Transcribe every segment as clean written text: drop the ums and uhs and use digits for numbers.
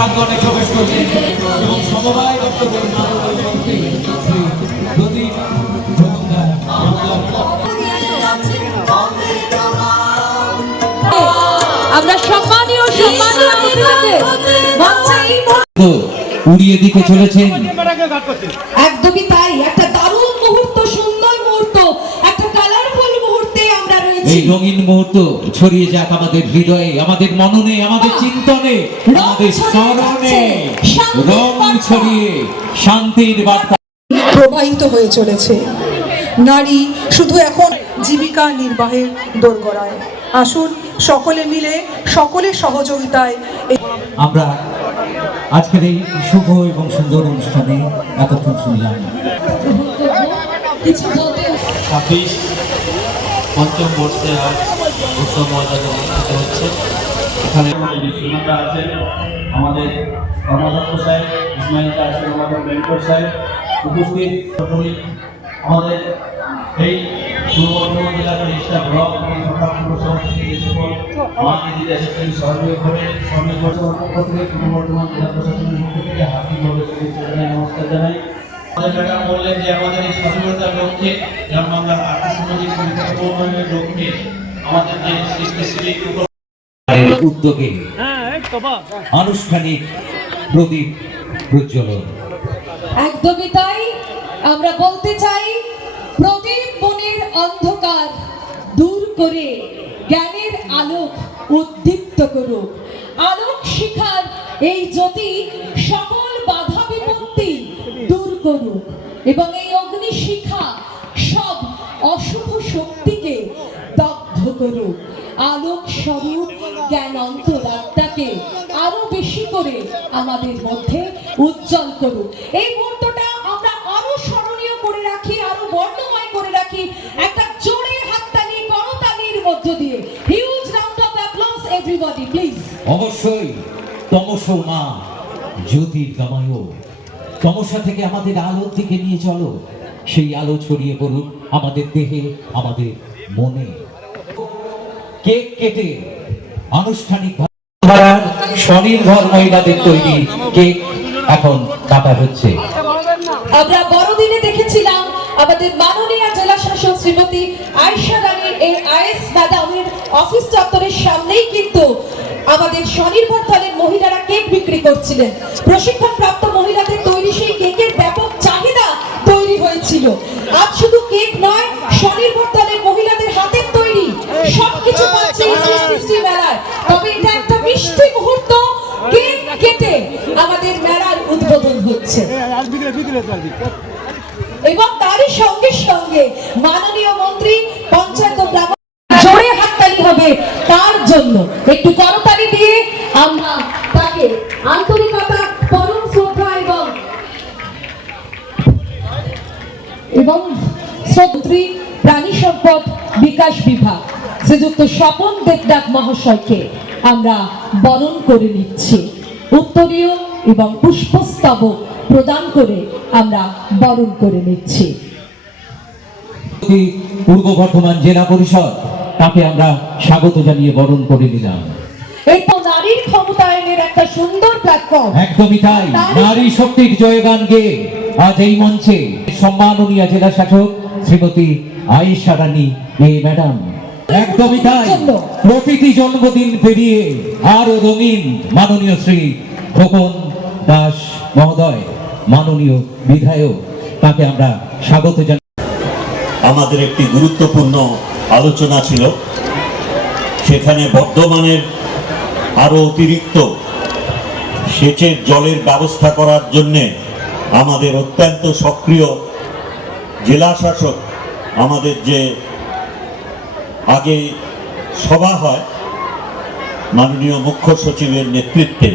প্রাঙ্গণে প্রবেশ করবেন এবং সমবায় দপ্তরের মাননীয় মন্ত্রী শ্রী প্রদীপ আমরা সম্মানীয় উড়িয়ে দিতে চলেছেন। একদমই তাই, একটা দারুণ মুহূর্ত, সুন্দর মুহূর্ত, একটা কালারফুল মুহূর্তে আমরা রয়েছি। এই রঙিন মুহূর্ত ছড়িয়ে যাক আমাদের হৃদয়ে, আমাদের মননে, আমাদের চিন্তনে, আমাদের স্মরণে, রং ছড়িয়ে শান্তির বার্তা প্রবাহিত হয়ে চলেছে। নারী শুধু এখন জীবিকা নির্বাহের দোরগোড়ায়। আসুন সকলে মিলে, সকলের সহযোগিতায় আমরা আজকের এই শুভ এবং সুন্দর অনুষ্ঠানে এতক্ষণ শুনলাম। 26 পঞ্চম বর্ষে আজ উৎসব মর্যাদা অনুষ্ঠিত হচ্ছে। এখানে বিশ্বনাথা আছেন, আমাদের কর্মাধ্যক্ষ সাহেব, ইসমাইলটা আছেন আমাদের মেন্টর সাহেব, উপস্থিত আমাদের এই পূর্ব বর্ধমান জেলার চেষ্টা ব্লক এবং সভাপতি যে সকল মা দিদিরা এসেছেন সহযোগীভাবে শ্রমিক পক্ষ থেকে পূর্ব বর্ধমান জেলা প্রশাসনের পক্ষ থেকে হার্দিকভাবে শুভেচ্ছা জানাই, নমস্কার জানাই। আমাদের ম্যাডাম বললেন যে আমাদের এই স্বাধীনতার লক্ষ্যে গ্রাম বাংলার আর্থিক সামাজিক পরিকাঠামো উন্নয়নের লক্ষ্যে আমাদের যে সৃষ্টিশীল উদ্যোগে আনুষ্ঠানিক প্রদীপ প্রজ্বলন। একদমই তাই, আমরা বলতে চাই প্রদীপ মনের অন্ধকার দূর করে জ্ঞানের আলোক উদ্দীপ্ত করুক। আলোক শিখার এই জ্যোতি সকল বাধা বিপত্তি দূর করুক এবং এই অগ্নি শিখা সব অশুভ শক্তিকে দগ্ধ করুক। আলোক স্বরূপ জ্ঞান অন্তরাত্মাকে আরো বেশি করে আমাদের মধ্যে উজ্জ্বল করুক। এই মুহূর্তটা আমরা আরো স্মরণীয় করে রাখি, আরো বর্ণময় করে রাখি একটা জোরে হাততালি, করতালির মধ্য দিয়ে। Huge round of applause everybody please. অবশ্যই তমসো মা জ্যোতির্গময়, তমসা থেকে আমাদের আলোর দিকে নিয়ে চলো। সেই আলো ছড়িয়ে পড়ুক আমাদের দেহে, আমাদের মনে। কেক কেটে আনুষ্ঠানিক স্বনির্ভর মহিলাদের তৈরি কেক এখন কাটা হচ্ছে। আমরা বড়দিনে দেখেছিলাম আমাদের মাননীয় জেলা শাসক শ্রীমতী আয়েশা রানী AIS ম্যাডামের অফিস চত্বরের সামনেই কিন্তু আমাদের স্বনির্ভর দলের মহিলারা কেক বিক্রি করছিলেন। প্রশিক্ষণপ্রাপ্ত মহিলাদের তৈরি সেই কেকের ব্যাপক চাহিদা তৈরি হয়েছিল। আজ শুধু কেক নয়, স্বনির্ভর দলের মহিলাদের হাতের তৈরি সবকিছু পাচ্ছে এই সৃষ্টি মেলায়। তবে এটা একটা মিষ্টি মুহূর্ত, কেক কেটে আমাদের মেলার উদ্বোধন হচ্ছে এবং তারই সঙ্গে সঙ্গে মাননীয় মন্ত্রী পঞ্চায়েত ও গ্রাম জোরে হাততালি হবে তার জন্য। একটু করতালি দিয়ে আমরা তাকে আন্তরিকতা, পরম শ্রদ্ধা এবং মন্ত্রী প্রাণী সম্পদ বিকাশ বিভাগ শ্রীযুক্ত স্বপন দেবনাথ মহাশয়কে আমরা বরণ করে নিচ্ছি। উত্তরীয় এবং পুষ্পস্তবক প্রদান করে আমরা বরণ করে নিচ্ছি। পূর্ব বর্ধমান জেলা পরিষদ তাকে আমরা স্বাগত জানিয়ে বরণ করে নিলাম। এই তো নারীর ক্ষমতায়নের একটা সুন্দর প্ল্যাটফর্ম। একদমই তাই, নারী শক্তির জয়গান গেয়ে আজ এই মঞ্চে সম্মাননীয় জেলা শাসক শ্রীমতী আয়েশা রানী ম্যাডাম। একদমই তাই, প্রতিটি জন্মদিন পেরিয়ে আরো রঙিন মাননীয় শ্রী খোকন দাস মহোদয়, মাননীয় বিধায়ক, তাকে আমরা স্বাগত জানাই। আমাদের একটি গুরুত্বপূর্ণ আলোচনা ছিল, সেখানে বর্ধমানের আরো অতিরিক্ত সেচের জলের ব্যবস্থা করার জন্যে আমাদের অত্যন্ত সক্রিয় জেলা শাসক, আমাদের যে আগে সভা হয় মাননীয় মুখ্য সচিবের নেতৃত্বে,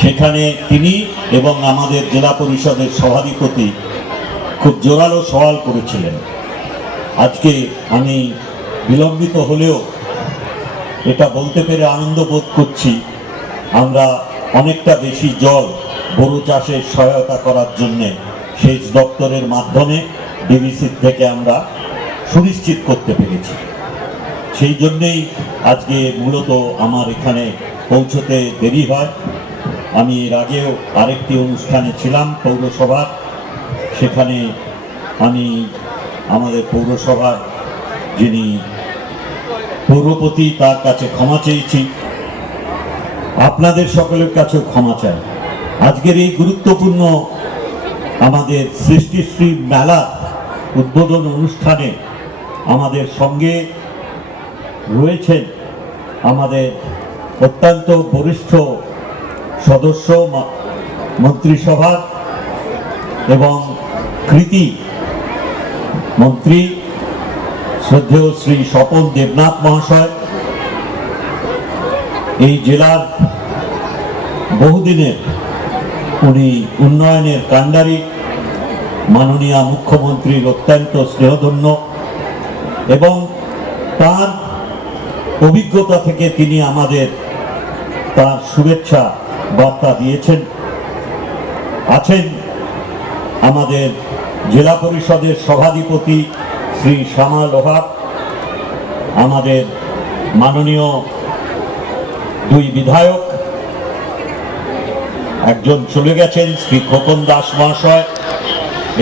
সেখানে তিনি এবং আমাদের জেলা পরিষদের সভাধিপতি খুব জোরালো সওয়াল করেছিলেন। আজকে আমি বিলম্বিত হলেও এটা বলতে পেরে আনন্দ বোধ করছি, আমরা অনেকটা বেশি জল গরু চাষের সহায়তা করার জন্যে সেচ দপ্তরের মাধ্যমে ডিভিসি থেকে আমরা সুনিশ্চিত করতে পেরেছি। সেই জন্যেই আজকে মূলত আমার এখানে পৌঁছতে দেরি হয়। আমি এর আগেও আরেকটি অনুষ্ঠানে ছিলাম পৌরসভার, সেখানে আমি আমাদের পৌরসভার যিনি পৌরপতি তার কাছে ক্ষমা চেয়েছি, আপনাদের সকলের কাছেও ক্ষমা চাই। আজকের এই গুরুত্বপূর্ণ আমাদের সৃষ্টিশ্রী মেলা উদ্বোধন অনুষ্ঠানে আমাদের সঙ্গে রয়েছেন আমাদের অত্যন্ত বরিষ্ঠ সদস্য মন্ত্রিসভার এবং কৃতি মন্ত্রী শ্রদ্ধেয় শ্রী স্বপন দেবনাথ মহাশয়, এই জেলার বহুদিনের উনি উন্নয়নের কাণ্ডারি, মাননীয় মুখ্যমন্ত্রীর অত্যন্ত স্নেহধন্য, এবং তার অভিজ্ঞতা থেকে তিনি আমাদের তার শুভেচ্ছা বার্তা দিয়েছেন। আছেন আমাদের জেলা পরিষদের সভাধিপতি শ্রী শ্যামা লোহার, আমাদের মাননীয় দুই বিধায়ক, একজন চলে গেছেন শ্রী খোকন দাস মহাশয়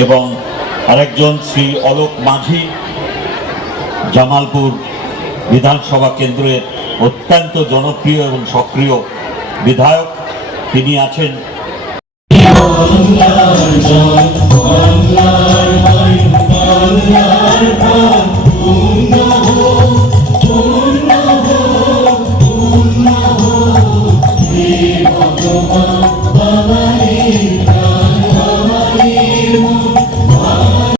এবং আরেকজন শ্রী অলোক মাঝি, জামালপুর বিধানসভা কেন্দ্রের অত্যন্ত জনপ্রিয় এবং সক্রিয় বিধায়ক, তিনি আছেন। বাংলার